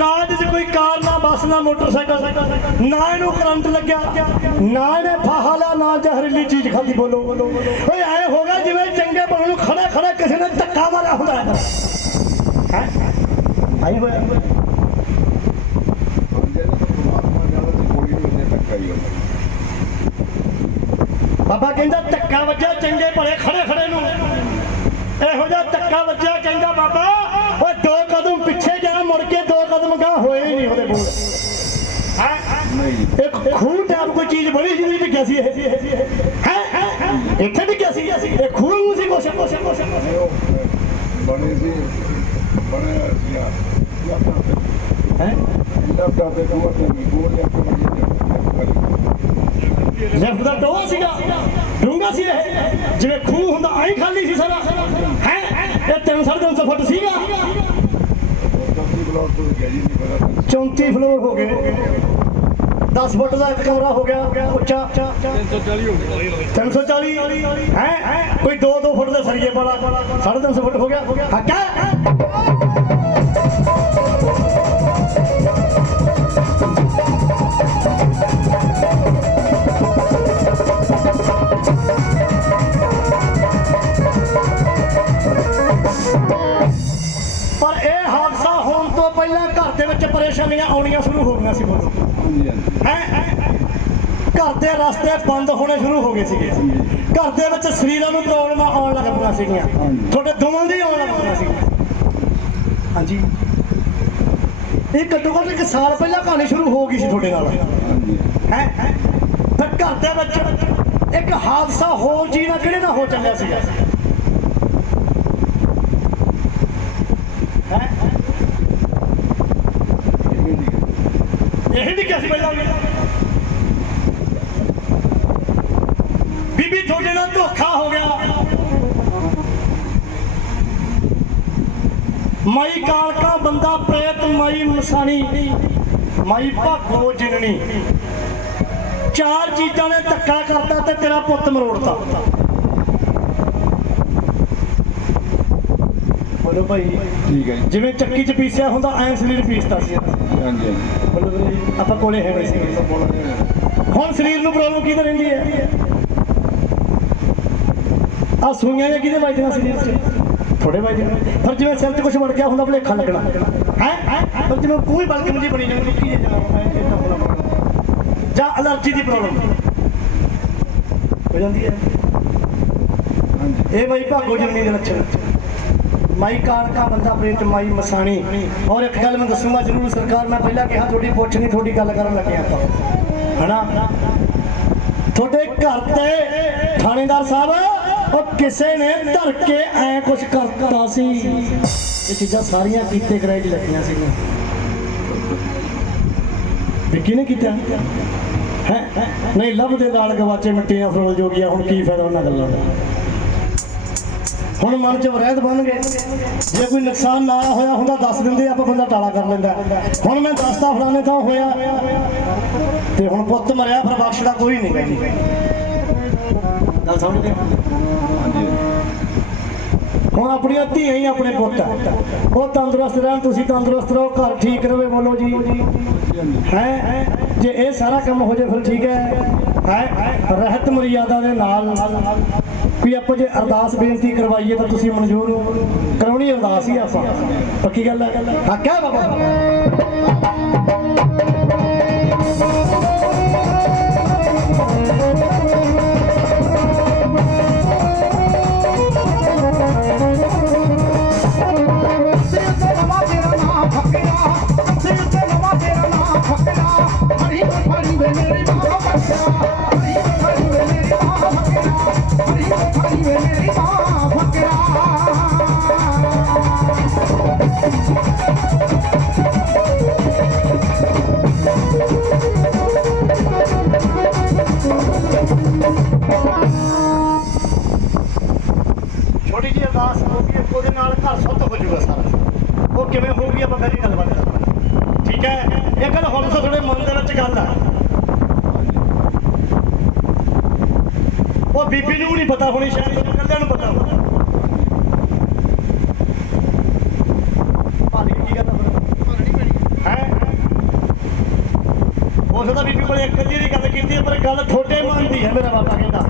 ਨਾ ਇਹਦੇ 'ਚ ਕੋਈ ਕਾਰ, ਨਾ ਬੱਸ, ਨਾ ਮੋਟਰਸਾਈਕਲ। ਨਾ ਇਹਨੂੰ ਕਰੰਟ ਲੱਗਿਆ। ਨਾ ਇਹਨੇ ਫਾਹਾ ਲਿਆ, ਨਾ ਜ਼ਹਿਰੀਲੀ ਚੀਜ਼ ਖਾਦੀ ਬੋਲੋ। ਓਏ, ਐ ਹੋ ਗਿਆ ਜਿਵੇਂ ਚੰਗੇ ਬੰਦੇ ਨੂੰ ਖੜੇ ਖੜੇ ਕਿਸੇ ਨੇ ਧੱਕਾ ਮਾਰਿਆ ਹੁੰਦਾ ਹੈ। ਹੈ? ਆਈ ਹੋਇਆ। ਬਾਬਾ ਕਹਿੰਦਾ ਧੱਕਾ ਵੱਜਿਆ, ਚੰਗੇ ਭਲੇ ਖੜੇ ਖੜੇ ਨੂੰ। ਇਹੋ ਜਿਹਾ ਧੱਕਾ ਵੱਜਿਆ, ਕਹਿੰਦਾ ਬਾਬਾ, ਓਏ, ਦੋ ਕਦਮ ਪਿੱਛੇ ਜਾ ਮੁੜ ਕੇ ਦੋ ਕਦਮ ਗਾਂ ਹੋਏ ਹੀ ਨਹੀਂ ਉਹਦੇ ਬੋਲ। ਹੈ। ਇੱਕ ਖੂਹ ਟਾਈਪ ਕੋਈ ਚੀਜ਼ ਬੜੀ ਜਿਹੀ ਡਿੱਗਿਆ ਸੀ ਇਹ। ਹੈ? ਇੱਥੇ ਡਿੱਗਿਆ ਸੀ? ਇਹ ਖੂਹ ਨੂੰ ਸੀ ਕੁਛ? ਕੁਛ ਕੁਛ ਬਣੇ ਸੀ। ਬਣੇ ਸੀ ਆ। ਹੈ? ਇੰਦਾ ਕਰਦੇ ਕੋਲ ਤੇ ਵੀ ਕੋਲ ਲੈ ਕੇ ਲੈਫਟ ਦਾ ਟੋਆ ਸੀਗਾ। ਡੂੰਗਾ ਸੀ ਇਹ। ਜਿਵੇਂ ਖੂਹ ਹੁੰਦਾ ਐਂ ਖਾਲੀ ਸੀ ਸਾਰਾ। ਹੈ? ਇਹ 350 ਫੁੱਟ ਸੀਗਾ। ਬਲੌਕ ਤੋਂ ਗਿਆ ਜੀ ਨਹੀਂ ਪਤਾ 34 ਫਲੋਰ ਹੋ ਗਏ। 10 ਫੁੱਟ ਦਾ ਇੱਕ ਕਮਰਾ ਹੋ ਗਿਆ ਉੱਚਾ। 340 ਹੋ ਗਿਆ 340 ਹੈ? ਕੋਈ 2-2 ਫੁੱਟ ਦੇ ਸਰੀਏ ਵਾਲਾ। 350 ਫੁੱਟ ਹੋ ਗਿਆ। ਹੱਕਾ ਪਰੇਸ਼ਾਨੀਆਂ ਆਉਣੀਆਂ ਸ਼ੁਰੂ ਹੋ ਗਈਆਂ ਸੀ ਬੋਲੋ ਹੈ ਘਰ ਦੇ ਰਸਤੇ ਬੰਦ ਹੋਣੇ ਸ਼ੁਰੂ ਹੋ ਗਏ ਸੀਗੇ। ਘਰ ਦੇ ਵਿੱਚ ਸਰੀਰਾਂ ਨੂੰ ਪ੍ਰੋਬਲਮਾਂ ਆਉਣ ਲੱਗ ਪਈਆਂ ਸੀਗੀਆਂ। ਤੁਹਾਡੇ ਦੋਵਾਂ ਦੀ ਆਉਣ ਲੱਗ ਪਈਆਂ ਸੀਗੀਆਂ। ਹਾਂਜੀ। ਇਹ ਘੱਟੋ ਘੱਟ ਇੱਕ ਸਾਲ ਪਹਿਲਾਂ ਕਹਾਣੀ ਸ਼ੁਰੂ ਹੋ ਗਈ ਸੀ ਤੁਹਾਡੇ ਨਾਲ। ਹੈ ਫਿਰ ਘਰ ਦੇ ਵਿੱਚ ਇੱਕ ਹਾਦਸਾ ਹੋਰ ਜੀ ਨਾ ਕਿਹੜੇ ਨਾਲ ਹੋ ਚੱਲਿਆ ਸੀਗਾ ਹੈ ਇਹ ਜੀ ਇਹ ਵੀ ਕਿਹਾ ਸੀ ਬੀਬੀ, ਤੁਹਾਡੇ ਨਾਲ ਧੋਖਾ ਹੋ ਗਿਆ। ਮਾਈ ਕਾਲਕਾ ਬੰਦਾ ਪ੍ਰੇਤ, ਮਾਈ ਮਸਾਣੀ। ਮਾਈ ਭਾਗੋ ਜਿਨਣੀ। ਚਾਰ ਚੀਜ਼ਾਂ ਨੇ ਧੱਕਾ ਕਰਤਾ ਤੇ ਤੇਰਾ ਪੁੱਤ ਮਰੋੜਤਾ। ਬੋਲੋ ਭਾਈ। ਠੀਕ ਹੈ ਜੀ। ਜਿਵੇਂ ਚੱਕੀ 'ਚ ਪੀਸਿਆ ਹੁੰਦਾ ਐਂ ਸਰੀਰ ਪੀਸਦਾ ਸੀ। ਹਾਂਜੀ ਹਾਂਜੀ। ਬੋਲੋ ਵੀਰੇ, ਆਪਾਂ ਕੋਲੇ ਹੈ ਨਹੀਂ ਸੀ। ਹੁਣ ਸਰੀਰ ਨੂੰ ਪ੍ਰੋਬਲਮ ਕਿਹਦੇ ਰਹਿੰਦੀ ਹੈ? ਆ ਸੂਈਆਂ ਜਾਂ ਕਿਹਦੇ ਵੱਜਦੀਆਂ ਸਰੀਰ 'ਚ? ਥੋੜੇ ਵੱਜਦੀਆਂ ਪਰ ਜਿਵੇਂ ਸਿਰ 'ਚ ਕੁਝ ਵੜ ਗਿਆ ਹੁੰਦਾ ਭਲੇਖਾ ਲੱਗਣਾ। ਹੈ? ਪਰ ਜਿਵੇਂ ਕੋਈ ਬਲਕਮ ਜੀ ਬਣੀ ਜਾਂਦੀ ਕੀ ਜਾਂ ਅਲਰਜੀ ਦੀ ਪ੍ਰੋਬਲਮ ਹੋ ਜਾਂਦੀ ਹੈ। ਹਾਂਜੀ। ਇਹ ਮਾਈ ਭਾਗੋ ਜਨਮੀ ਦੇ ਲੱਛਣ। ਮਾਈ ਕਾਲਕਾ ਬੰਦਾ ਪ੍ਰੀਤ ਮਾਈ ਮਸਾਣੀ। ਔਰ ਇੱਕ ਗੱਲ ਮੈਂ ਦੱਸੂਗਾ ਜ਼ਰੂਰ, ਸਰਕਾਰ, ਮੈਂ ਪਹਿਲਾਂ ਕਿਹਾ ਤੁਹਾਡੀ ਪੁੱਛ ਨਹੀਂ, ਤੁਹਾਡੀ ਗੱਲ ਕਰਨ ਲੱਗਿਆ ਆਪਾਂ। ਹਨਾ? ਤੁਹਾਡੇ ਘਰ ਤੇ ਥਾਣੇਦਾਰ ਸਾਹਿਬ, ਉਹ ਕਿਸੇ ਨੇ ਧਰ ਕੇ ਐ ਕੁਝ ਕਰਤਾ ਸੀ। ਇਹ ਚੀਜ਼ਾਂ ਸਾਰੀਆਂ ਕੀਤੇ ਕਰਾਏ ਲੱਗੀਆਂ ਸੀਗੀਆਂ ਵਿੱਕੀ ਨੇ ਕੀਤਾ ਹੈ? ਨਹੀਂ, ਲੱਭ ਦੇ ਲਾਲ ਗਵਾਚੇ ਮਿੱਟੀਆਂ ਫਰੋਲ ਜੋਗੀਆਂ ਹੁਣ ਕੀ ਫਾਇਦਾ ਉਹਨਾਂ ਗੱਲਾਂ ਦਾ? ਹੁਣ ਮਨ ਚ ਵਰੈਤ ਬਣ ਗਏ। ਜੇ ਕੋਈ ਨੁਕਸਾਨ ਨਾ ਹੋਇਆ ਹੁੰਦਾ ਦੱਸ ਦਿੰਦੇ ਆਪਾਂ ਬੰਦਾ ਟਾਲਾ ਕਰ ਲੈਂਦਾ। ਹੁਣ ਮੈਂ ਦੱਸਦਾ ਫਲਾਣੇ ਥਾਂ ਹੋਇਆ ਤੇ ਹੁਣ ਪੁੱਤ ਮਰਿਆ ਫਿਰ ਬਖਸ਼ਦਾ ਕੋਈ ਨਹੀਂ। ਜੀ ਗੱਲ ਸਮਝਦੇ ਹੋ? ਹਾਂਜੀ। ਹੁਣ ਆਪਣੀਆਂ ਧੀਆਂ ਹੀ ਆਪਣੇ ਪੁੱਤ ਆ। ਉਹ ਤੰਦਰੁਸਤ ਰਹਿਣ ਤੁਸੀਂ ਤੰਦਰੁਸਤ ਰਹੋ ਘਰ ਠੀਕ ਰਵੇ ਬੋਲੋ ਜੀ। ਹੈ? ਜੇ ਇਹ ਸਾਰਾ ਕੰਮ ਹੋ ਜਾਏ ਫਿਰ ਠੀਕ ਹੈ। ਹੈ। ਰਹਿਤ ਮਰਿਆਦਾ ਦੇ ਨਾਲ ਵੀ ਆਪਾਂ ਜੇ ਅਰਦਾਸ ਬੇਨਤੀ ਕਰਵਾਈਏ ਤਾਂ ਤੁਸੀਂ ਮਨਜ਼ੂਰ ਕਰਾਉਣੀ ਅਰਦਾਸ ਹੀ ਆਪਾਂ। ਪੱਕੀ ਗੱਲ ਹੈ। ਹਾਂ, ਕਿਆ ਬਾਬਾ? ਛੋਟੀ ਜਿਹੀ ਅਰਦਾਸ ਹੋ ਉਹਦੇ ਨਾਲ ਘਰ ਸੁੱਧ ਹੋ ਜਾਊਗਾ ਸਾਰਾ। ਉਹ ਕਿਵੇਂ ਹੋਊਗੀ ਆਪਾਂ ਪਹਿਲੀ ਗੱਲਬਾਤ ਕਰਾਂਗੇ ਠੀਕ ਹੈ? ਇਹ ਗੱਲ ਹੁਣ ਤਾਂ ਤੁਹਾਡੇ ਮਨ ਦੇ ਵਿੱਚ ਗੱਲ ਆ। ਬੀਬੀ ਨੂੰ ਨਹੀਂ ਪਤਾ ਹੋਣੀ, ਸ਼ਾਇਦ ਇਕੱਲਿਆਂ ਨੂੰ ਪਤਾ ਹੋਣਾ। ਭਾਰੀ ਕੀ ਗੱਲ ਹੈ? ਉਸ ਦਾ ਬੀਬੀ ਕੋਲ ਇੱਕ ਅੱਧੀ ਦੀ ਗੱਲ ਕੀਤੀ ਪਰ ਗੱਲ ਥੋੜੇ ਮਨ ਹੈ, ਮੇਰਾ ਬਾਬਾ ਕਹਿੰਦਾ।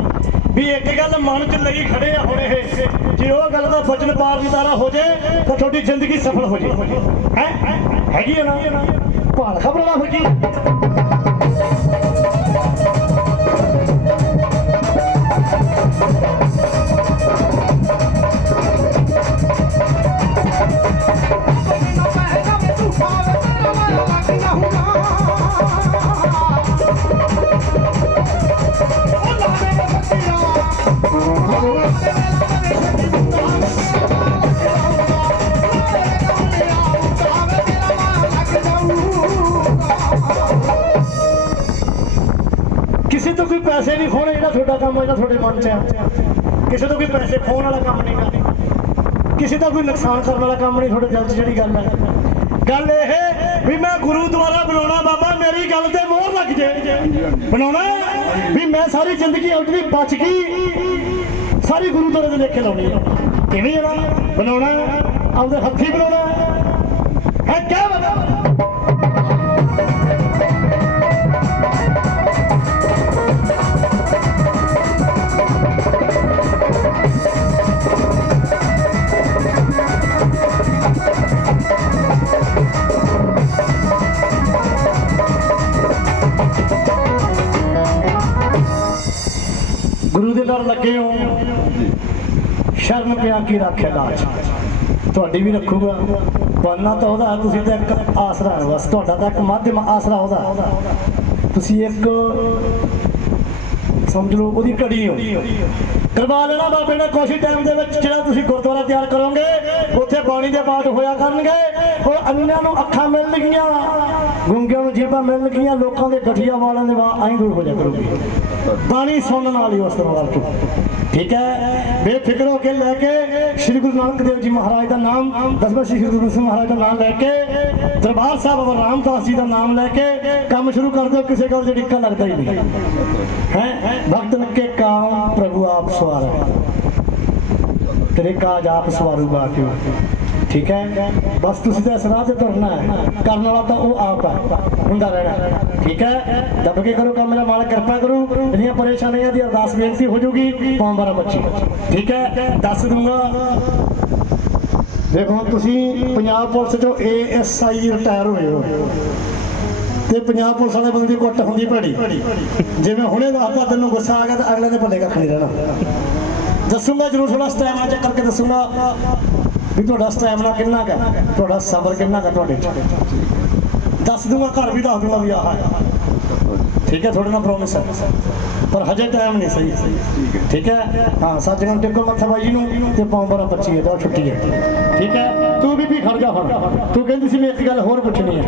ਵੀ ਇੱਕ ਗੱਲ ਮਨ 'ਚ ਲਈ ਖੜੇ ਆ ਹੁਣ ਇਹ। ਜੇ ਉਹ ਗੱਲ ਦਾ ਵਚਨ ਪਾਰ ਨਿਤਾਰਾ ਹੋ ਜੇ, ਤਾਂ ਤੁਹਾਡੀ ਜ਼ਿੰਦਗੀ ਸਫਲ ਹੋ ਜੇ। ਹੈ? ਹੈਗੀ ਹੈ ਨਾ? ਭਾਲ ਖਬਰ ਨਾ ਹੋ ਜੀ ਕਿਸੇ ਤੋਂ ਕੋਈ ਪੈਸੇ ਨਹੀਂ ਖੋਣੇ ਜਿਹੜਾ ਤੁਹਾਡਾ ਕੰਮ ਹੈ ਜਿਹੜਾ ਤੁਹਾਡੇ ਮਨ 'ਚ ਆ। ਕਿਸੇ ਤੋਂ ਕੋਈ ਪੈਸੇ ਖੋਣ ਵਾਲਾ ਕੰਮ ਨਹੀਂ ਕਰਨਾ। ਕਿਸੇ ਦਾ ਕੋਈ ਨੁਕਸਾਨ ਕਰਨ ਵਾਲਾ ਕੰਮ ਨਹੀਂ ਤੁਹਾਡੇ ਦਿਲ 'ਚ ਜਿਹੜੀ ਗੱਲ ਹੈ ਗੱਲ ਇਹ ਵੀ ਮੈਂ ਗੁਰੂ ਦੁਆਰਾ ਬਣਾਉਣਾ ਬਾਬਾ, ਮੇਰੀ ਗੱਲ ਤੇ ਮੋਹਰ ਲੱਗ ਜੇ। ਬਣਾਉਣਾ ਵੀ ਮੈਂ ਸਾਰੀ ਜ਼ਿੰਦਗੀ ਉਜੜੀ ਬਚ ਗਈ। ਸਾਰੀ ਗੁਰੂ ਦੁਆਰੇ ਦੇ ਲੇਖੇ ਲਾਉਣੀ ਹੈ ਕਿਵੇਂ ਜਣਾ ਬਣਾਉਣਾ ਆਪਦੇ ਹੱਥੀ ਬਣਾਉਣਾ ਹੈ ਕਿਆ ਬਤਾ ਗੁਰੂ ਦੇ ਲੜ ਲੱਗੇ ਹੋ। ਸ਼ਰਨ ਪਿਆ ਕੀ ਰੱਖਿਆ ਲਾਜ? ਤੁਹਾਡੀ ਵੀ ਰੱਖੂਗਾ। ਪਾਨਾ ਤਾਂ ਉਹਦਾ, ਤੁਸੀਂ ਤਾਂ ਇੱਕ ਆਸਰਾ ਹੈ ਬਸ। ਤੁਹਾਡਾ ਤਾਂ ਇੱਕ ਮਾਧਿਅਮ ਆਸਰਾ ਉਹਦਾ। ਤੁਸੀਂ ਇੱਕ ਸਮਝ ਲਓ, ਉਹਦੀ ਘੜੀ ਹੋ। ਕਰਵਾ ਲੈਣਾ ਬਾਬੇ ਨੇ ਕੋਸ਼ੀ ਟਾਈਮ ਦੇ ਵਿੱਚ, ਜਿਹੜਾ ਤੁਸੀਂ ਗੁਰਦੁਆਰਾ ਤਿਆਰ ਕਰੋਗੇ, ਉੱਥੇ ਬਾਣੀ ਦੇ ਪਾਠ ਹੋਇਆ ਕਰਨਗੇ। ਉਹ ਅੰਨਿਆਂ ਨੂੰ ਅੱਖਾਂ ਮਿਲਣਗੀਆਂ, ਗੁੰਗਿਆਂ ਨੂੰ ਜੇਬਾਂ ਮਿਲਣਗੀਆਂ, ਲੋਕਾਂ ਦੇ ਗਠੀਆ ਵਾਲਾਂ ਦੇ ਵਾਂ ਐਂ ਦੂਰ ਹੋ ਜਾ ਕਰੂਗੀ। ਬਾਣੀ ਸੁਣਨ ਵਾਲੀ ਹੀ ਉਸ ਤਰ੍ਹਾਂ ਦਾ ਠੀਕ ਹੈ। ਬੇਫਿਕਰ ਹੋ ਕੇ ਲੈ ਕੇ ਸ੍ਰੀ ਗੁਰੂ ਨਾਨਕ ਦੇਵ ਜੀ ਮਹਾਰਾਜ ਦਾ ਨਾਮ, ਦਸਵੇਂ ਸ੍ਰੀ ਗੁਰੂ ਗੋਬਿੰਦ ਸਿੰਘ ਮਹਾਰਾਜ ਦਾ ਨਾਮ ਲੈ ਕੇ, ਦਰਬਾਰ ਸਾਹਿਬ ਬਾਬਾ ਰਾਮਦਾਸ ਜੀ ਦਾ ਨਾਮ ਲੈ ਕੇ ਕੰਮ ਸ਼ੁਰੂ ਕਰ ਦਿਓ, ਕਿਸੇ ਗੱਲ ਦੀ ਡਿੱਕਾ ਲੱਗਦਾ ਹੀ ਨਹੀਂ। ਹੈ? ਭਗਤਨ ਕੇ ਕਾਮ ਪ੍ਰਭੂ ਆਪ ਸਵਾਰ। ਤੇਰੇ ਕਾਜ ਆਪ ਸਵਾਰੂਗਾ ਕਿਉਂ ਠੀਕ ਹੈ? ਬਸ ਤੁਸੀਂ ਤਾਂ ਇਸ ਰਾਹ ਤੇ ਤੁਰਨਾ ਹੈ। ਕਰਨ ਵਾਲਾ ਤਾਂ ਉਹ ਆਪ ਹੈ। ਹੁੰਦਾ ਰਹਿਣਾ ਠੀਕ ਹੈ? ਦੱਬ ਕੇ ਕਰੋ ਕੰਮ ਦਾ ਮਾਲਕ, ਕਿਰਪਾ ਕਰੂ। ਜਿਹੜੀਆਂ ਪਰੇਸ਼ਾਨੀਆਂ ਦੀ ਅਰਦਾਸ ਬੇਨਤੀ ਹੋ ਜੂਗੀ। ਪੌਂਬਾਰਾ ਬੱਚੀ। ਠੀਕ ਹੈ? ਦੱਸ ਦੂੰਗਾ। ਦੇਖੋ, ਤੁਸੀਂ ਪੰਜਾਬ ਪੁਲਿਸ ਚੋਂ ਏਐਸਆਈ ਰਿਟਾਇਰ ਹੋਏ ਹੋ। ਤੇ ਪੰਜਾਬ ਪੁਲਿਸ ਵਾਲੇ ਬੰਦੇ ਦੀ ਕੁੱਟ ਹੁੰਦੀ ਭੜੀ। ਜਿਵੇਂ ਹੁਣੇ ਦੱਸਦਾ ਤੈਨੂੰ ਗੁੱਸਾ ਆ ਗਿਆ ਤਾਂ ਅਗਲੇ ਦੇ ਭੱਲੇ ਕੱਖ ਨਹੀਂ ਰਹਿਣਾ। ਦੱਸੂਗਾ, ਜਰੂਰ ਥੋੜਾ ਸਟੈਮਨਾ ਚੈੱਕ ਕਰਕੇ ਦੱਸੂਗਾ। ਵੀ ਤੁਹਾਡਾ ਸਟੈਮਨਾ ਕਿੰਨਾ ਕੁ ਹੈ? ਤੁਹਾਡਾ ਸਬਰ ਕਿੰਨਾ ਹੈ ਤੁਹਾਡੇ ਦੱਸ ਦੂੰਗਾ, ਘਰ ਵੀ ਦੱਸ ਦੂੰਗਾ ਵੀ ਆਹ ਠੀਕ ਹੈ, ਤੁਹਾਡੇ ਨਾਲ ਪ੍ਰੋਮਿਸ ਹੈ। ਪਰ ਹਜੇ ਟਾਈਮ ਨਹੀਂ ਸਹੀ। ਠੀਕ ਹੈ? ਹਾਂ ਸੱਚਖੰਡ ਟਿੱਕੋ ਮੱਥਾ ਬਾਈ ਜੀ ਨੂੰ ਤੇ ਪੌਂਬਰਾ 25 ਹੈ, ਤਾਂ ਛੁੱਟੀ ਹੈ। ਠੀਕ ਹੈ? ਤੂੰ ਵੀ ਵੀ ਖੜ ਜਾ ਹੁਣ। ਤੂੰ ਕਹਿੰਦੀ ਸੀ ਮੈਂ ਇੱਕ ਗੱਲ ਹੋਰ ਪੁੱਛਣੀ ਹੈ।